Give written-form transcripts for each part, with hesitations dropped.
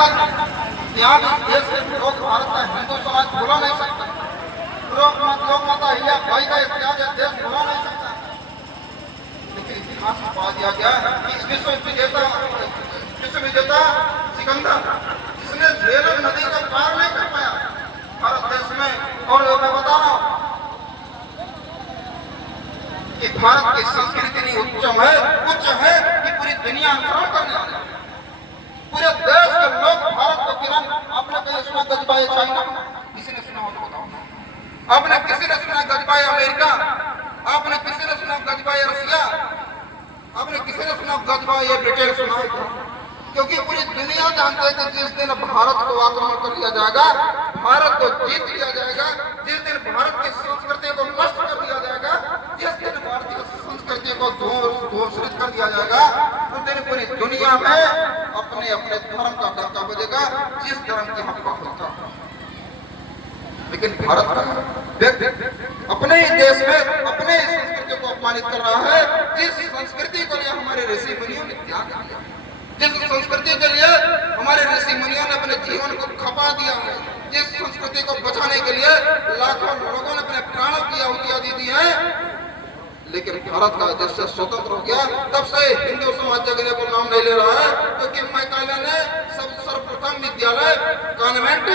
यहाँ देश के लोग भारत का हिंदू समाज भुला नहीं सकता। लोग माता अहिल्या बाई का इतिहास देश भुला नहीं सकता। लेकिन इतिहास में पा दिया गया कि विश्व विजेता सिकंदर, जिसने झेलम नदी का पार नहीं कर पाया भारत देश में। और मैं बता रहा हूँ कि भारत की संस्कृति इतनी उच्च है कि पूरी दुनिया अनुसरण करने वाली है। पूरे देश के लोग भारत को किरण, आपने कहीं सुना गजबाए चाइना? किसी ने सुना हो तो बताओ। आपने किसी ने सुना गजबाए अमेरिका? आपने किसी ने सुना गजबाए रसिया? आपने किसी ने सुना गजबाए ब्रिटेन? सुना है? क्योंकि पूरी दुनिया जानते है कि जिस दिन भारत को आक्रमण कर लिया जाएगा, भारत को जीत लिया जाएगा, जिस दिन भारत की संस्कृति को नष्ट कर दिया जाएगा, जिस दिन भारतीय संस्कृति को ध्वंसित कर दिया जाएगा, उस दिन पूरी दुनिया में अपने अपने धर्म का डंका बजेगा, जिस धर्म की हम होता। लेकिन भारत का व्यक्ति अपने ही देश में अपने ही संस्कृति को अपमानित कर रहा है, जिस संस्कृति को लिए हमारे ऋषि मुनियों ने त्याग किया, जिस संस्कृति के लिए हमारे ऋषि मुनियों ने अपने जीवन को खपा दिया है, जिस संस्कृति को बचाने के लिए लाखों लोगों ने अपने प्राणों की आहुतियां दी है। लेकिन भारत का जब से स्वतंत्र हो गया तब से हिंदू समाज जगने को नाम नहीं ले रहा है, क्योंकि मैकाले ने सर्वप्रथम विद्यालय कॉन्वेंट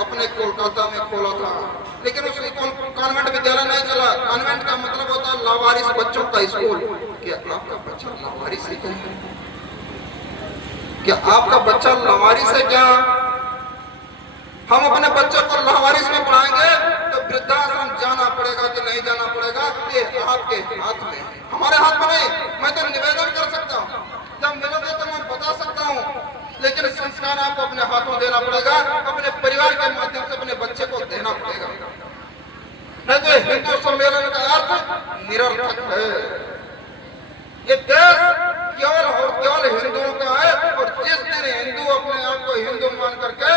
अपने कोलकाता में खोला था। लेकिन उस कॉन्वेंट विद्यालय नहीं चला। कॉन्वेंट का मतलब होता है लावारिस बच्चों का स्कूल। क्या आपका बच्चा लावारिस है? क्या आपका बच्चा लावारिस है? क्या हम अपने बच्चों को लावारिस में पढ़ाएंगे तो वृद्धाश्रम जाना पड़ेगा कि नहीं जाना पड़ेगा, ये आपके हाथ में, हमारे हाथ में नहीं। मैं तो निवेदन कर सकता हूँ, जब मिलोगे तो मैं बता सकता हूँ, लेकिन संस्कार आपको अपने हाथों देना पड़ेगा, अपने परिवार के माध्यम से अपने बच्चे को देना पड़ेगा। नहीं तो हिंदू सम्मेलन का अर्थ निरर्थक है। ये देश केवल और केवल हिंदुओं का है, और जिस दिन हिंदू अपने आप को हिंदू मान करके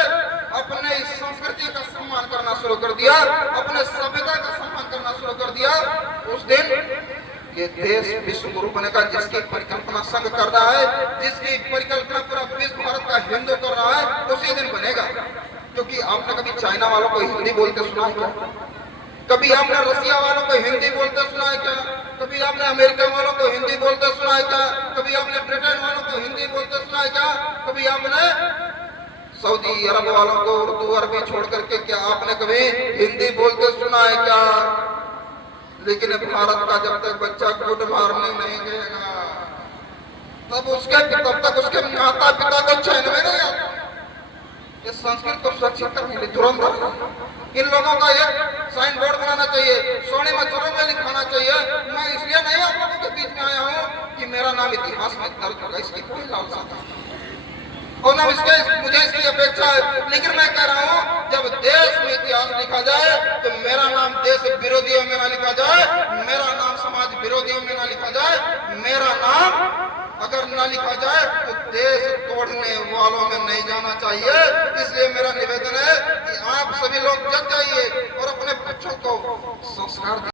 अपने इस संस्कृति का सम्मान करना शुरू कर दिया, अपने सभ्यता का सम्मान करना शुरू कर दिया, उस दिन ये देश विश्व गुरु बनेगा। जिसकी परिकल्पना संघ कर रहा है, जिसकी परिकल्पना पूरा विश्व भारत का हिंदू कर रहा है, उसी दिन बनेगा। क्योंकि आपने कभी चाइना वालों को हिंदी बोलते सुना है क्या? कभी आपने रसिया वालों को हिंदी बोलते सुना है क्या? कभी आपने अमेरिका वालों को हिंदी बोलते सुना है क्या? कभी आपने ब्रिटेन वालों को हिंदी बोलते सुना है क्या? कभी आपने सऊदी अरब वालों को उर्दू अरबी छोड़ करके क्या आपने कभी हिंदी बोलते सुना है क्या? लेकिन भारत का जब तक बच्चा गुड मॉर्निंग नहीं कहेगा तब तक उसके माता पिता को चैन में नहीं आता। इस संस्कृत को सुरक्षित करने के लिए धुरंधर इन लोगों का एक साइन बोर्ड बनाना चाहिए, स्वर्णिम अक्षरों में लिखाना चाहिए। मैं इसलिए नहीं आप लोगों के बीच में आया हूँ कि मेरा नाम इतिहास में दर्ज होगा, इसकी कोई लालसा नहीं और ना मुझे इसकी अपेक्षा है। लेकिन मैं कह रहा हूँ जब देश में इतिहास लिखा जाए तो मेरा नाम देश विरोधियों में ना लिखा जाए, मेरा नाम समाज विरोधियों में ना लिखा जाए, मेरा नाम अगर ना लिखा जाए तो देश तोड़ने वालों में नहीं जाना चाहिए। इसलिए मेरा निवेदन है कि आप सभी लोग जग जाइए और अपने बच्चों को संस्कार